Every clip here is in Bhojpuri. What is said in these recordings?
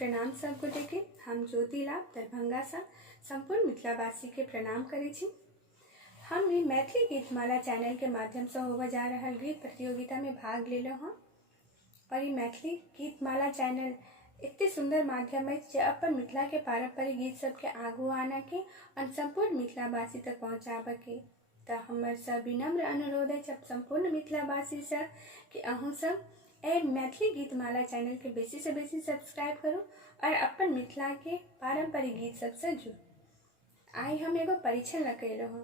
प्रणाम सब गोटे के। हम ज्योति लाभ दरभंगा से संपूर्ण मिथिलावासी के प्रणाम करै छी। हम ई मैथिली गीतमाला चैनल के माध्यम से होबे जा रहल गीत प्रतियोगिता में भाग लेलो हँ और ई मैथिली गीतमाला चैनल इतने सुंदर माध्यम है जे अपन मिथिला के पारंपरिक गीत सबके आगू आना के और संपूर्ण मिथिलावासी तक पहुँचाबे के। तो हमर सब विनम्र अनुरोध है संपूर्ण मिथिलावासी से कि अहूँ सब ए मैथिली गीतमाला चैनल के बेसी से बेसी सब्सक्राइब करू और अपन मिथिला के पारंपरिक गीत सबसे जुड़ू। आई हम एगो परीक्षण लगेलो हँ,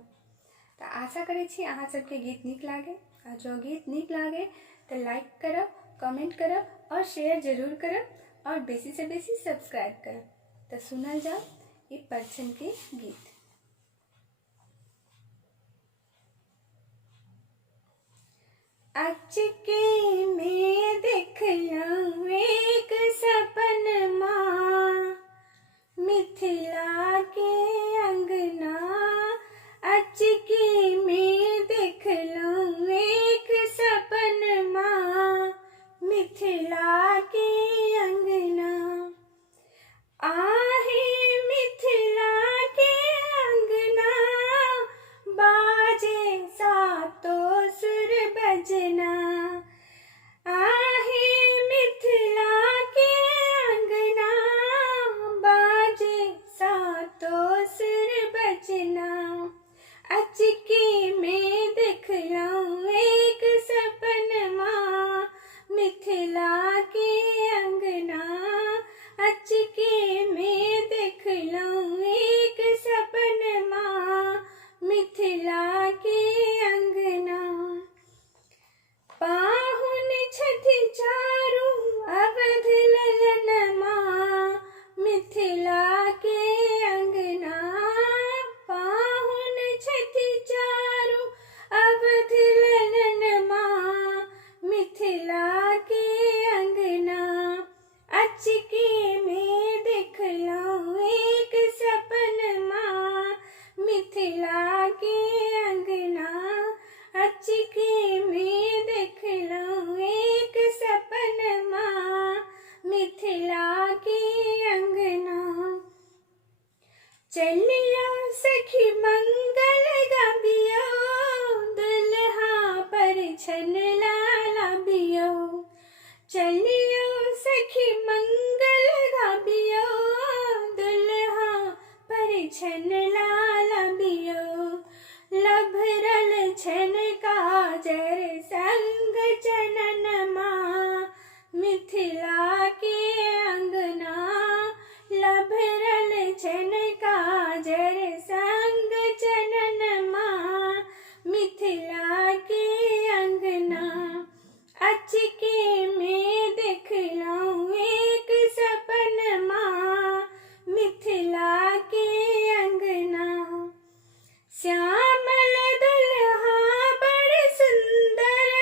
तो आशा करे छी अहाँ सबके गीत नीक लागे। और जो गीत नीक लागे तो लाइक करब, कमेंट करब और शेयर जरूर करब और बेसी से बेसी सब्सक्राइब करब। तो सुनल जाओ ये परीक्षण के गीत। अचके में देखलहुँ एक सपनमा, मिथिला के अंगना। अचके में देखलहुँ एक सपनमा, मिथिला के अंगना। आहे मिथिला के अंगना, बाजे सातो सुर बजना। आहे मिथिला के अंगना, बाजे सातो सुर बजना। अचके में देखलहुँ एक सपनमा, मिथिला के अंगना। अचके में देखलहुँ एक सपनमा, मिथिला के अंगना। पाहुन छथि चारू अवध ललनमा, मिथिला के अंगना। पाहुन छथि चारू अवध ललनमा, मिथिला के अंगना। अचके में देखलहुँ एक सपनमा, मिथिला के अंगना। अचके में देखलहुँ एक सपनमा, मिथिला के अंगना। चलियो सखी मंगल गाबियो, दुल्हा परिछन लाबियो। चलियो सखी मंगल गाबियो, दुल्हा परिछन लाबियो। लभरल छन काजर संग चननमा, मिथिला के अंगना। लभरल छन काजर संग चननमा, मिथिला के अंगना। अचके में देखलहुँ एक सपनमा, मिथिला के अंगना। श्यामल दुल्हा बड़ सुंदर,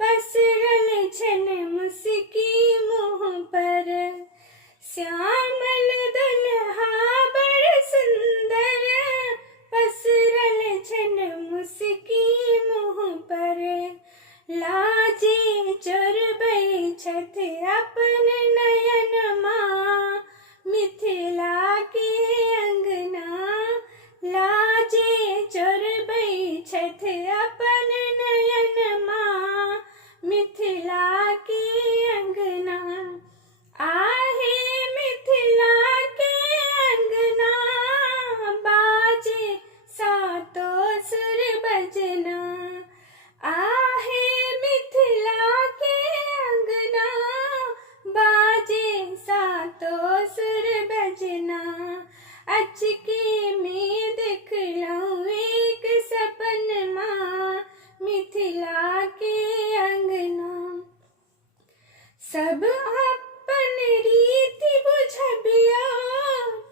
पसरल छन मुस्की मुँह पर। श्यामल दुल्हा बड़ सुंदर, पसरल छन मुस्की मुँह पर। लाजे चोरबै छथि अपन नयनमा, मिथिला के अंगना। लाजे चोरबै छथि अपन नयनमा, मिथिला के अंगना। आहे मिथिला के अंगना, बाजे सातो सुर बजना। आहे मिथिला के अंगना, बाजे सातो सुर बजना। अचके में देखलहुँ एक सपनमा, मिथिला के अंगना। सब अपन रीति बुझबियो,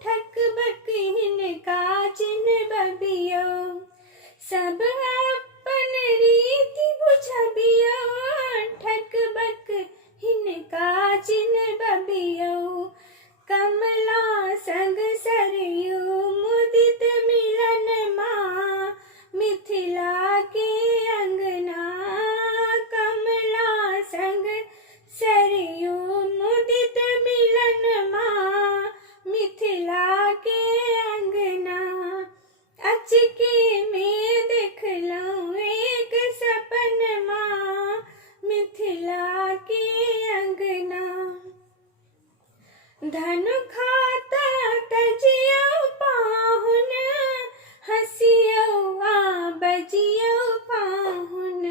ठकबक हिनका चिन्हबियो। सब अपन रीति बुझबियो, ठकबक हिनका चिन्हबियो। कमला संग सरयू धन खाता तजियो पाहुन, हसियो आ बजियो पाहुन।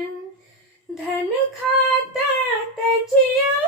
धन खाता तजियो